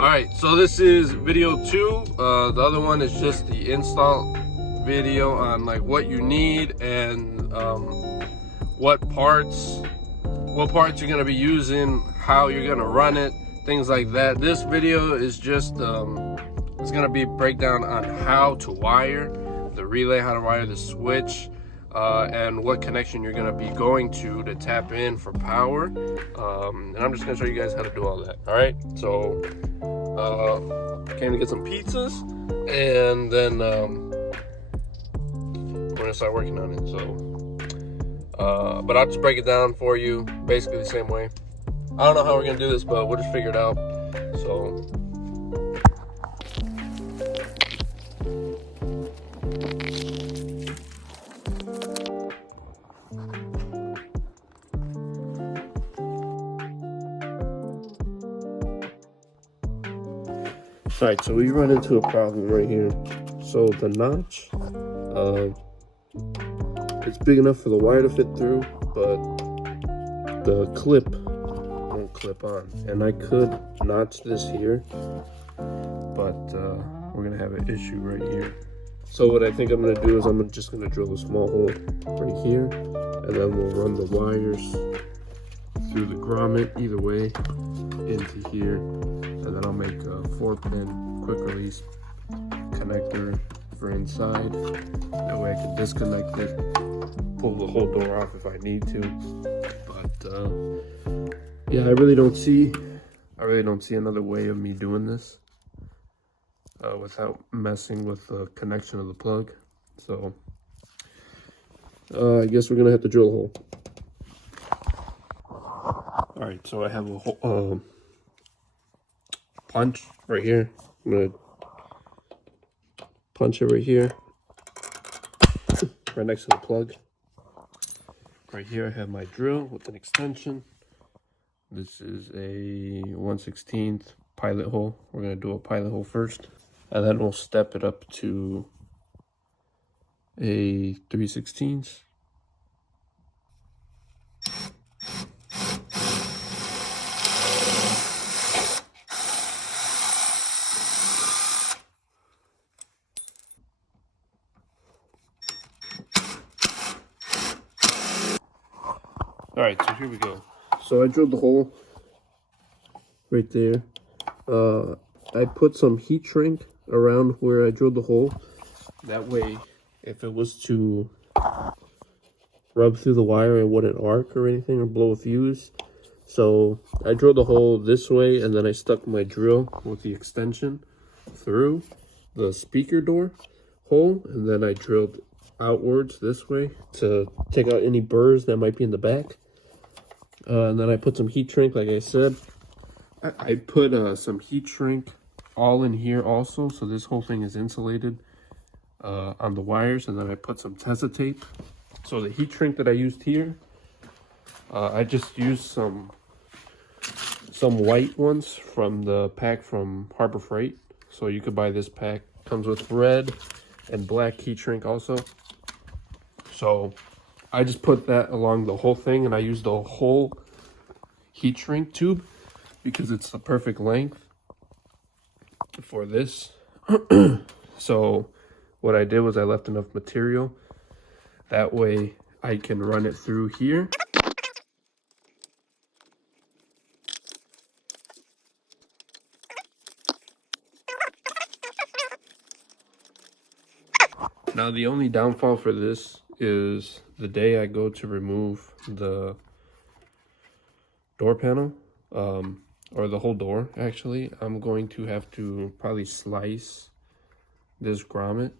Alright, so this is video 2. The other one is just the install video on like what you need and what parts you're gonna be using, how you're gonna run it, things like that. This video is just it's gonna be a breakdown on how to wire the relay, how to wire the switch, and what connection you're gonna be going to tap in for power. And I'm just gonna show you guys how to do all that. All right, so came to get some pizzas, and then we're gonna start working on it. So but I'll just break it down for you basically the same way. I don't know how we're gonna do this, but we'll just figure it out. So alright, so we run into a problem right here. So the notch, it's big enough for the wire to fit through, but the clip won't clip on. And I could notch this here, but we're gonna have an issue right here. So what I think I'm gonna do is I'm just gonna drill a small hole right here, and then we'll run the wires through the grommet either way into here, and then I'll make a 4-pin quick release connector for inside. That way I can disconnect it, pull the whole door off if I need to. But yeah, I really don't see another way of me doing this without messing with the connection of the plug. So I guess we're gonna have to drill a hole. All right, so I have a hole, punch right here. I'm gonna punch it right here, right next to the plug. Right here I have my drill with an extension. This is a 1/16 pilot hole. We're gonna do a pilot hole first, and then we'll step it up to a 3/16. All right, so here we go. So I drilled the hole right there. I put some heat shrink around where I drilled the hole. That way, if it was to rub through the wire, it wouldn't arc or anything or blow a fuse. So I drilled the hole this way, and then I stuck my drill with the extension through the speaker door hole, and then I drilled outwards this way to take out any burrs that might be in the back. And then I put some heat shrink, like I said. I put some heat shrink all in here also, so this whole thing is insulated on the wires. And then I put some Tesa tape. So the heat shrink that I used here, I just used some white ones from the pack from Harbor Freight. So you could buy this pack. Comes with red and black heat shrink also. So I just put that along the whole thing, and I used the whole heat shrink tube because it's the perfect length for this. So what I did was I left enough material. That way I can run it through here. Now the only downfall for this is the day I go to remove the door panel, or the whole door actually, I'm going to have to probably slice this grommet.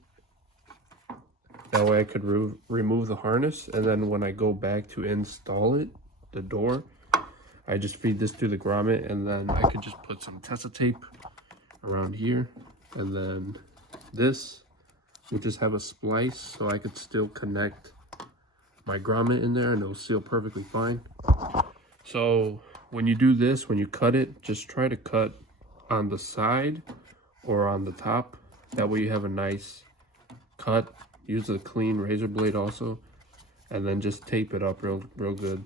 That way I could remove the harness, and then when I go back to install it, the door, I just feed this through the grommet, and then I could just put some Tesa tape around here, and then this would just have a splice, so I could still connect my grommet in there and it'll seal perfectly fine. So when you do this, when you cut it, just try to cut on the side or on the top. That way you have a nice cut. Use a clean razor blade also, and then just tape it up real good.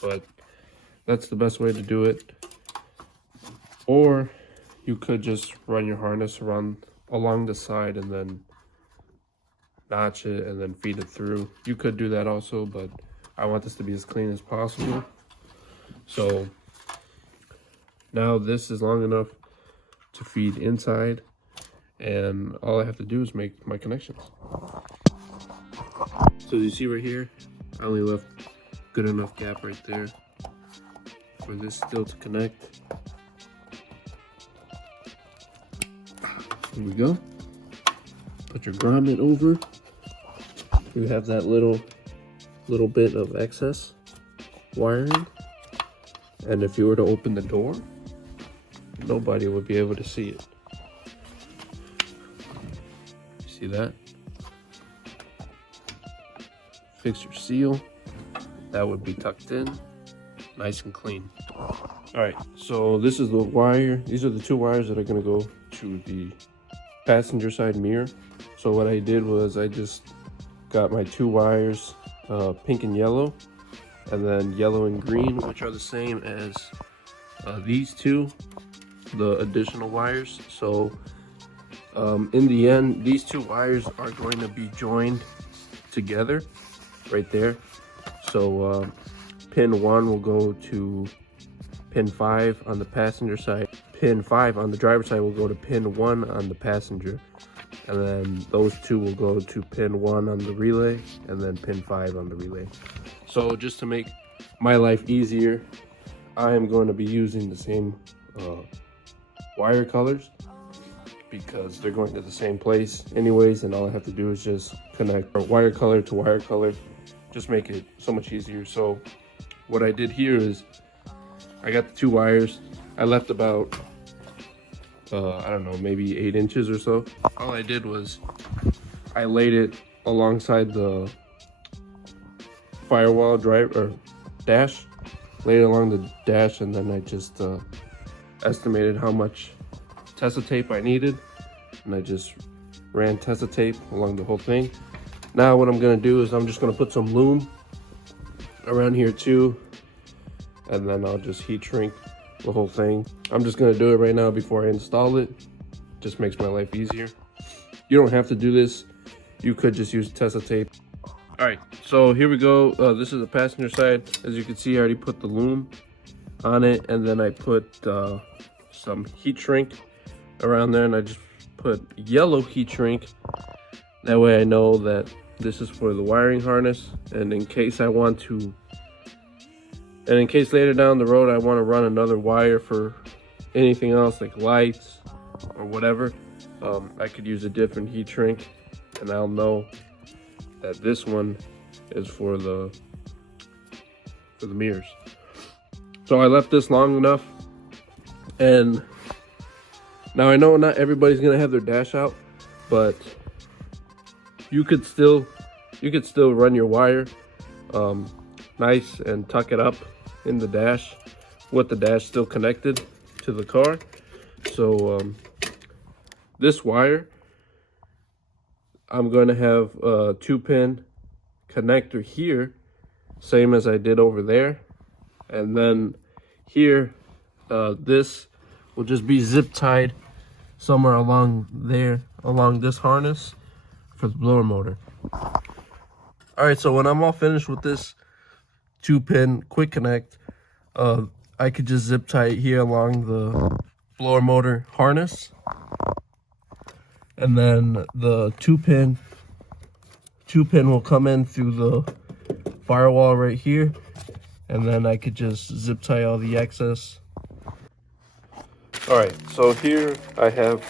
But that's the best way to do it. Or you could just run your harness along the side and then notch it and then feed it through. You could do that also, but I want this to be as clean as possible. So now this is long enough to feed inside, and all I have to do is make my connections. So you see right here, I only left good enough gap right there for this still to connect. Here we go. Put your grommet over. You have that little bit of excess wiring, and if you were to open the door, nobody would be able to see it. See that? Fix your seal. That would be tucked in, nice and clean. All right, so this is the wire. These are the two wires that are gonna go to the passenger side mirror. So what I did was I just got my two wires, pink and yellow, and then yellow and green, which are the same as these two, the additional wires. So in the end, these two wires are going to be joined together right there. So pin 1 will go to pin 5 on the passenger side. Pin 5 on the driver's side will go to pin 1 on the passenger. And then those two will go to pin 1 on the relay, and then pin 5 on the relay. So just to make my life easier, I am going to be using the same wire colors, because they're going to the same place anyways, and all I have to do is just connect wire color to wire color. Just make it so much easier. So what I did here is I got the two wires. I left about I don't know, maybe 8 inches or so. All I did was I laid it alongside the firewall dash, laid it along the dash, and then I just estimated how much Tessa tape I needed, and I just ran Tessa tape along the whole thing. Now what I'm gonna do is I'm just gonna put some loom around here too, and then I'll just heat shrink the whole thing. I'm just gonna do it right now before I install it. Just makes my life easier. You don't have to do this. You could just use Tessa tape. All right, so here we go. This is the passenger side. As you can see, I already put the loom on it, and then I put some heat shrink around there, and I just put yellow heat shrink. That way I know that this is for the wiring harness, and in case I want to, and in case later down the road I want to run another wire for anything else like lights or whatever, I could use a different heat shrink, and I'll know that this one is for the mirrors. So I left this long enough, and now I know not everybody's gonna have their dash out, but you could still run your wire nice and tuck it up in the dash with the dash still connected to the car. So this wire, I'm going to have a 2-pin connector here, same as I did over there, and then here this will just be zip tied somewhere along there, along this harness for the blower motor. All right, so when I'm all finished with this 2-pin quick connect, I could just zip tie it here along the blower motor harness, and then the 2-pin will come in through the firewall right here, and then I could just zip tie all the excess. All right, so here I have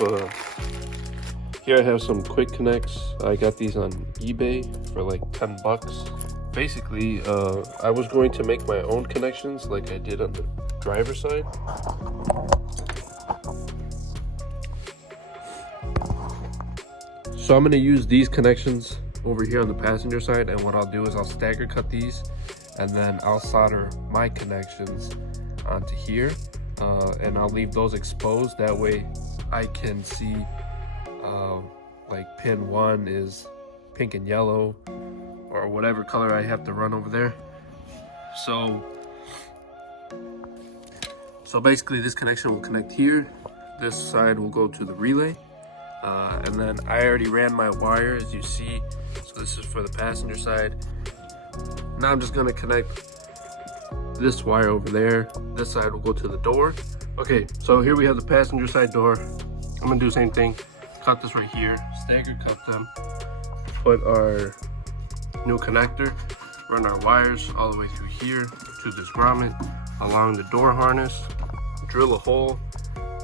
some quick connects. I got these on eBay for like 10 bucks. Basically, I was going to make my own connections like I did on the driver's side. So I'm going to use these connections over here on the passenger side, and what I'll do is I'll stagger cut these, and then I'll solder my connections onto here, and I'll leave those exposed. That way I can see like pin 1 is pink and yellow, or whatever color I have to run over there. So basically this connection will connect here, this side will go to the relay. And then I already ran my wire, as you see. So this is for the passenger side. Now I'm just gonna connect this wire over there. This side will go to the door. Okay, so here we have the passenger side door. I'm gonna do the same thing. Cut this right here, stagger cut them, put our new connector, run our wires all the way through here to this grommet along the door harness, drill a hole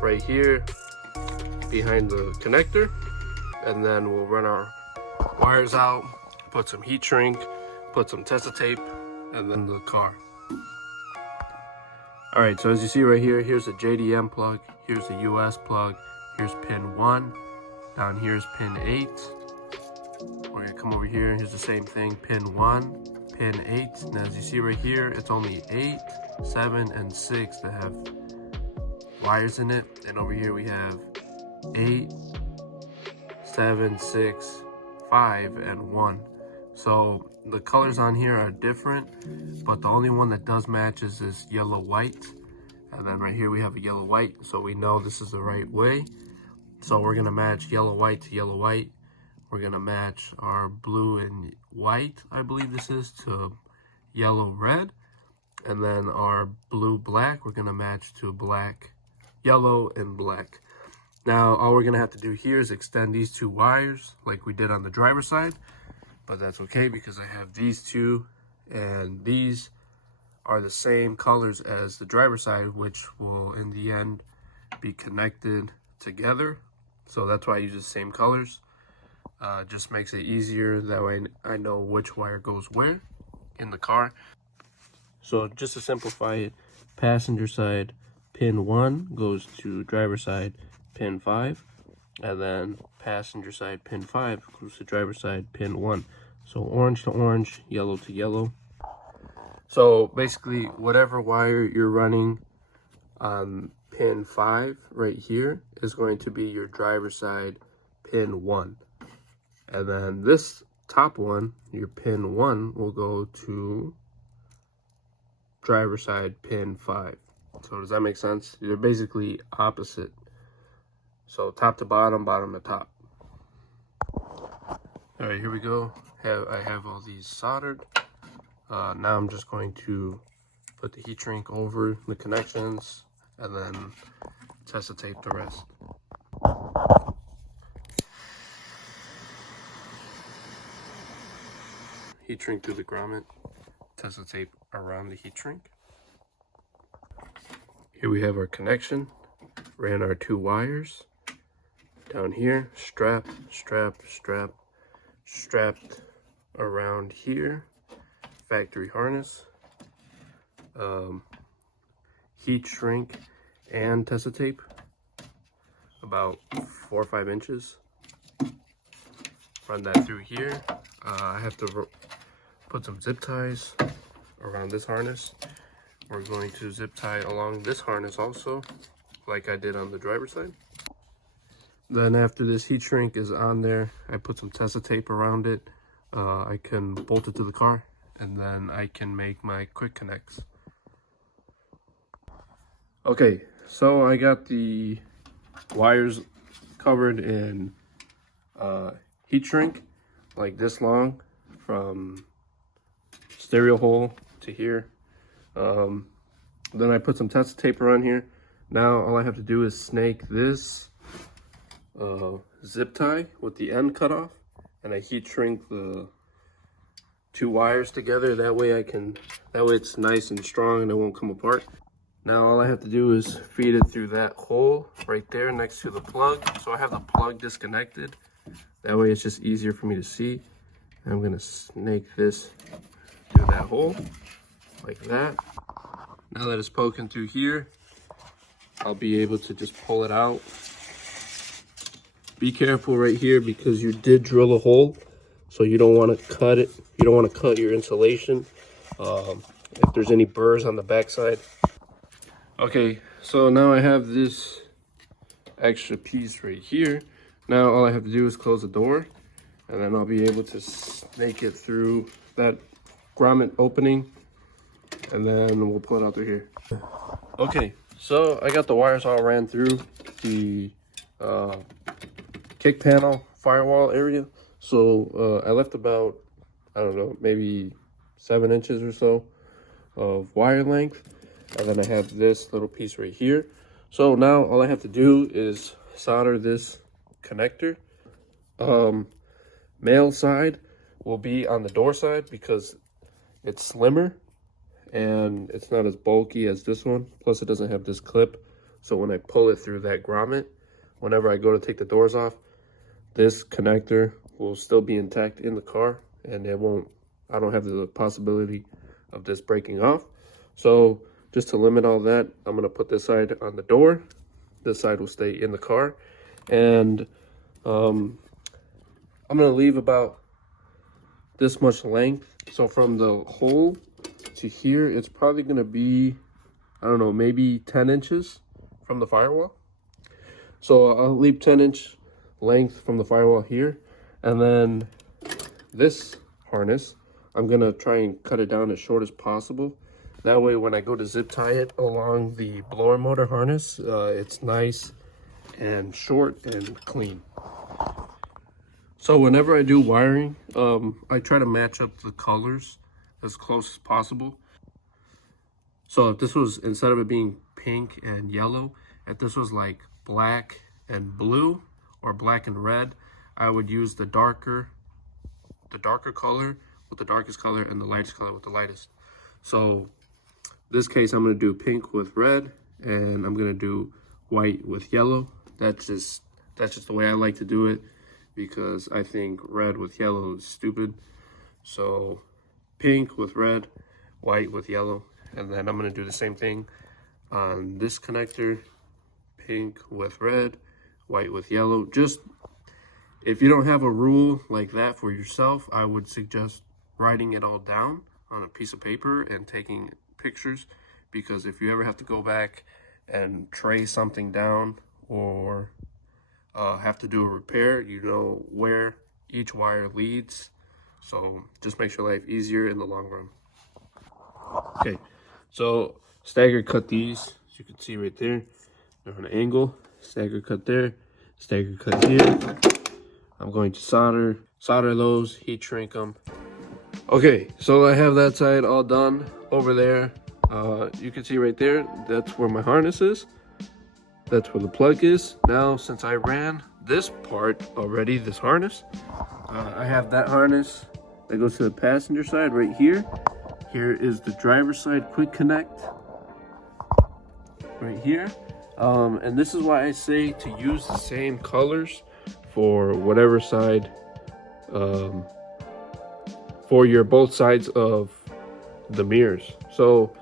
right here behind the connector, and then we'll run our wires out, put some heat shrink, put some Tesa tape, and then the car. All right, so as you see right here, here's a JDM plug, here's a US plug, here's pin 1, down here's pin 8. We're gonna come over here, here's the same thing, pin 1, pin 8. Now as you see right here, it's only 8, 7, and 6 that have wires in it. And over here we have 8, 7, 6, 5, and 1. So the colors on here are different, but the only one that does match is this yellow white. And then right here we have a yellow white, so we know this is the right way. So we're gonna match yellow white to yellow white. We're gonna match our blue and white, I believe this is, to yellow red. And then our blue black, we're gonna match to black, yellow, and black. Now all we're gonna have to do here is extend these two wires like we did on the driver's side. But that's okay because I have these two, and these are the same colors as the driver's side, which will in the end be connected together. So that's why I use the same colors. Just makes it easier, that way I know which wire goes where in the car. So just to simplify it, passenger side pin 1 goes to driver side pin 5, and then passenger side pin 5 goes to driver side pin 1. So orange to orange, yellow to yellow. So basically whatever wire you're running on pin 5 right here is going to be your driver side pin 1. And then this top one, your pin 1, will go to driver side pin 5. So does that make sense? They're basically opposite. So top to bottom, bottom to top. All right, here we go. I have all these soldered. Now I'm just going to put the heat shrink over the connections and then Tesa tape the rest. Heat shrink through the grommet, Tesa tape around the heat shrink. Here we have our connection. Ran our two wires down here, strapped around here, factory harness, heat shrink and Tesa tape about 4 or 5 inches. Run that through here. I have to put some zip ties around this harness. We're going to zip tie along this harness also, like I did on the driver's side. Then after this heat shrink is on there, I put some Tesa tape around it. I can bolt it to the car, and then I can make my quick connects. Okay, so I got the wires covered in heat shrink, like this long, from stereo hole to here. Then I put some Tesa tape around here. Now all I have to do is snake this zip tie with the end cut off, and I heat shrink the two wires together. That way it's nice and strong and it won't come apart. Now all I have to do is feed it through that hole right there next to the plug. So I have the plug disconnected. That way it's just easier for me to see. I'm gonna snake this through that hole like that. Now that it's poking through here, I'll be able to just pull it out. Be careful right here because you did drill a hole, so you don't want to cut it. You don't want to cut your insulation if there's any burrs on the backside. Okay, so now I have this extra piece right here. Now all I have to do is close the door, and then I'll be able to snake it through that grommet opening, and then we'll pull it out through here. Okay, so I got the wires all ran through. the kick panel firewall area. So I left about, I don't know, maybe 7 inches or so of wire length, and then I have this little piece right here. So now all I have to do is solder this connector. Male side will be on the door side because it's slimmer and it's not as bulky as this one. Plus it doesn't have this clip, so when I pull it through that grommet, whenever I go to take the doors off, this connector will still be intact in the car, and I don't have the possibility of this breaking off. So just to limit all that, I'm going to put this side on the door. This side will stay in the car, and I'm going to leave about this much length. So from the hole to here, it's probably going to be, I don't know, maybe 10 inches from the firewall. So I'll leave 10-inch length from the firewall here, and then this harness, I'm going to try and cut it down as short as possible. That way when I go to zip tie it along the blower motor harness, it's nice and short and clean. So whenever I do wiring, I try to match up the colors as close as possible. So if this was, instead of it being pink and yellow, if this was like black and blue or black and red, I would use the darker color with the darkest color and the lightest color with the lightest. So this case, I'm going to do pink with red, and I'm going to do white with yellow. That's just the way I like to do it, because I think red with yellow is stupid. So pink with red, white with yellow, and then I'm going to do the same thing on this connector. Pink with red, white with yellow. Just, if you don't have a rule like that for yourself, I would suggest writing it all down on a piece of paper and taking pictures, because if you ever have to go back and trace something down or have to do a repair, you know where each wire leads. So just makes your life easier in the long run. Okay, so stagger cut these, as you can see right there. They're on an angle. Stagger cut there, stagger cut here. I'm going to solder those, heat shrink them. Okay, so I have that side all done. Over there, you can see right there, that's where my harness is. That's where the plug is. Now, since I ran this part already, this harness, I have that harness that goes to the passenger side right here. Here is the driver's side quick connect right here. And this is why I say to use the same colors for whatever side, for your both sides of the mirrors. So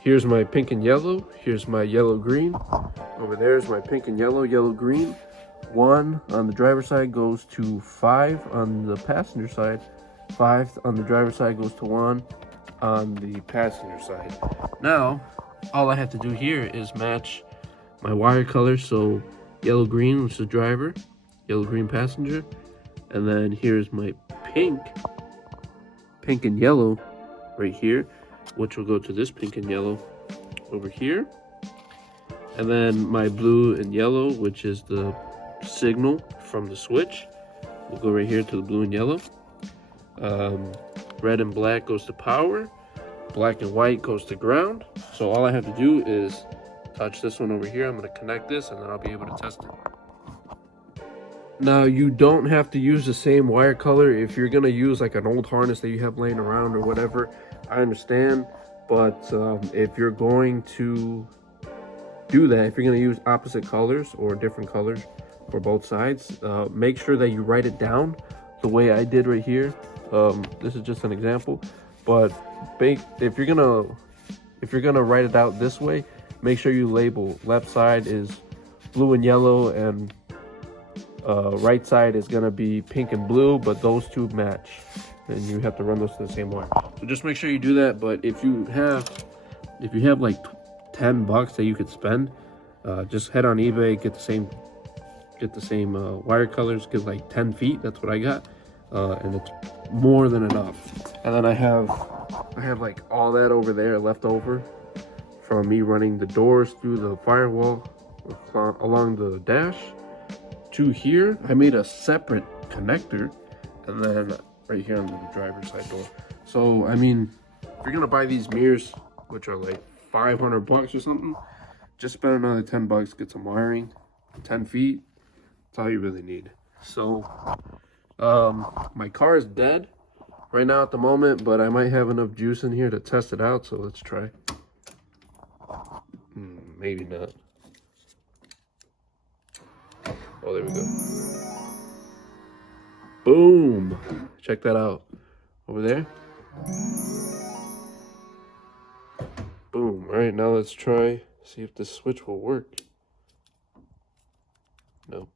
here's my pink and yellow, here's my yellow green, over there is my pink and yellow, yellow green. 1 on the driver's side goes to 5 on the passenger side, 5 on the driver's side goes to 1 on the passenger side. Now all I have to do here is match my wire colors. So yellow green, which is the driver, yellow green passenger, and then here's my pink and yellow right here, which will go to this pink and yellow over here, and then my blue and yellow, which is the signal from the switch, will go right here to the blue and yellow. Red and black goes to power, black and white goes to ground. So all I have to do is touch this one over here. I'm going to connect this, and then I'll be able to test it. Now, you don't have to use the same wire color if you're going to use like an old harness that you have laying around or whatever. I understand, but if you're going to do that, if you're going to use opposite colors or different colors for both sides, make sure that you write it down the way I did right here. This is just an example, but if you're gonna write it out this way, make sure you label left side is blue and yellow, and right side is gonna be pink and blue, but those two match, and you have to run those to the same wire. So just make sure you do that. But if you have like $10 that you could spend, just head on eBay, get the same wire colors, get like 10 feet. That's what I got, and it's more than enough. And then I have like all that over there left over from me running the doors through the firewall along the dash to here. I made a separate connector, and then right here on the driver's side door. So I mean, if you're gonna buy these mirrors, which are like 500 bucks or something, just spend another 10 bucks, get some wiring, 10 feet. That's all you really need. So my car is dead right now at the moment, but I might have enough juice in here to test it out, so let's try. Maybe not. Oh, there we go. Boom! Check that out. Over there. Boom. All right, now let's try, see if this switch will work. No.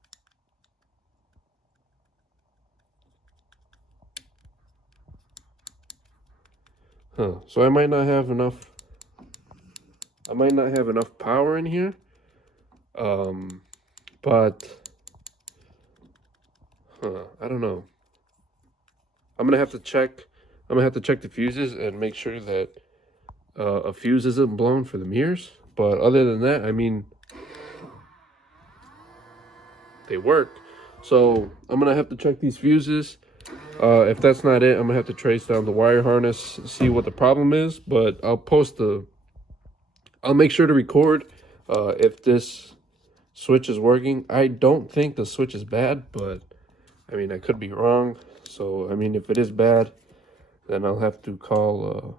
Huh. So I might not have enough power in here. But I don't know. I'm gonna have to check the fuses and make sure that a fuse isn't blown for the mirrors. But other than that, I mean, they work. So I'm gonna have to check these fuses. If that's not it, I'm gonna have to trace down the wire harness, see what the problem is. But I'll make sure to record if this switch is working. I don't think the switch is bad, but I mean, I could be wrong. So I mean, if it is bad, then I'll have to call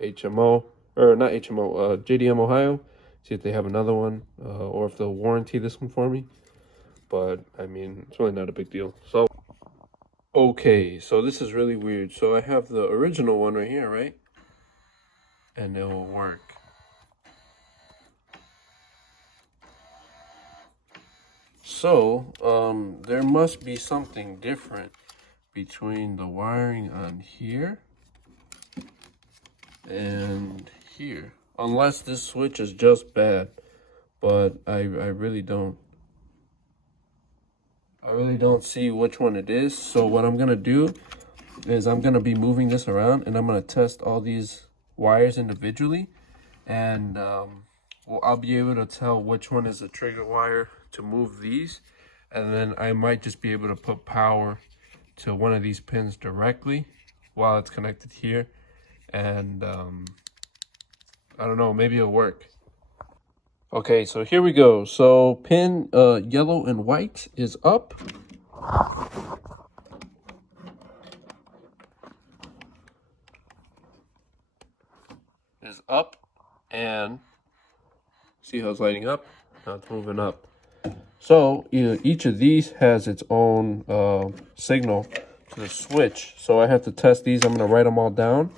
HMO, or not HMO, JDM Ohio, see if they have another one, or if they'll warranty this one for me. But I mean, it's really not a big deal. So okay, so this is really weird. So I have the original one right here, right? And it will work. So there must be something different between the wiring on here and here, unless this switch is just bad. But I really don't see which one it is. So what I'm gonna do is I'm gonna be moving this around, and I'm gonna test all these wires individually, and well, I'll be able to tell which one is the trigger wire to move these, and then I might just be able to put power to one of these pins directly while it's connected here, and I don't know, maybe it'll work. Okay, so here we go. So pin yellow and white is up. Is up, and see how it's lighting up? Now it's moving up. So each of these has its own signal to the switch. So I have to test these. I'm going to write them all down,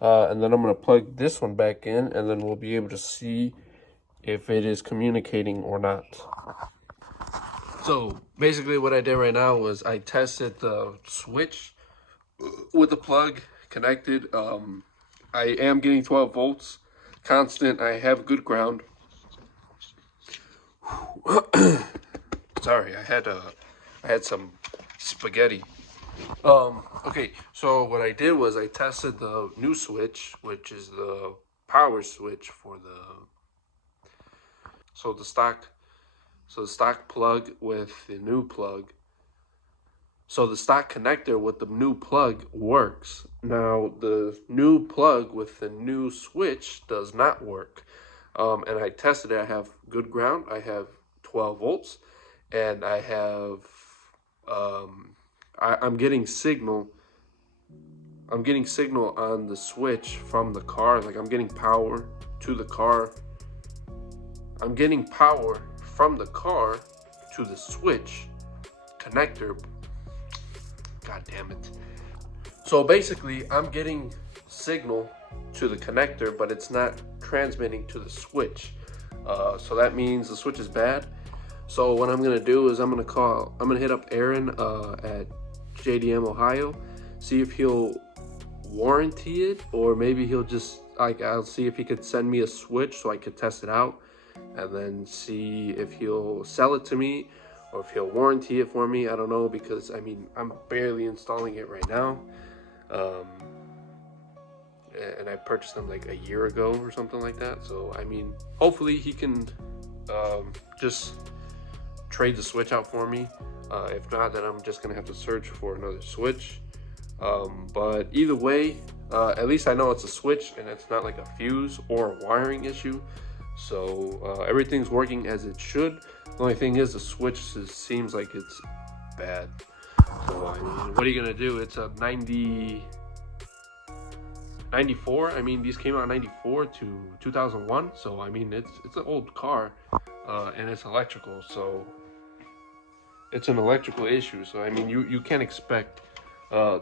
and then I'm going to plug this one back in, and then we'll be able to see if it is communicating or not. So basically what I did right now was I tested the switch with the plug connected. I am getting 12 volts constant. I have good ground. Sorry, I had some spaghetti. Okay, so what I did was I tested the new switch, which is the power switch for the stock plug with the new plug. So the stock connector with the new plug works. Now the new plug with the new switch does not work. And I tested it. I have good ground. I have 12 volts, and I have I'm getting signal. I'm getting signal on the switch from the car. Like I'm getting power to the car. I'm getting power from the car to the switch connector. God damn it. So basically, I'm getting signal to the connector, but it's not transmitting to the switch. So that means the switch is bad. So what I'm gonna do is I'm gonna hit up Aaron at JDM Ohio, see if he'll warranty it, or maybe he'll just I'll see if he could send me a switch so I could test it out, and then see if he'll sell it to me or if he'll warranty it for me. I don't know, because I mean, I'm barely installing it right now. And I purchased them like a year ago or something like that. So I mean, hopefully he can just trade the switch out for me. If not, then I'm just gonna have to search for another switch. But either way, at least I know it's a switch and it's not like a fuse or a wiring issue. So everything's working as it should. The only thing is the switch seems like it's bad. So I mean, what are you gonna do? It's a 94. I mean, these came out in 94 to 2001. So I mean, it's an old car, and it's electrical. So it's an electrical issue. So I mean, you can't expect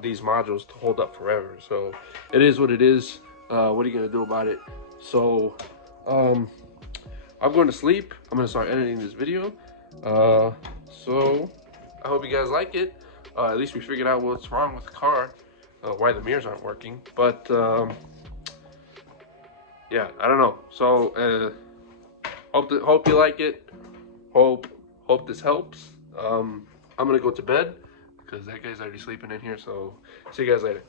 these modules to hold up forever. So it is what it is. What are you gonna do about it? So I'm going to sleep. I'm gonna start editing this video. So I hope you guys like it. At least we figured out what's wrong with the car, why the mirrors aren't working. But yeah, I don't know. So hope you like it. Hope this helps. I'm gonna go to bed because that guy's already sleeping in here. So see you guys later.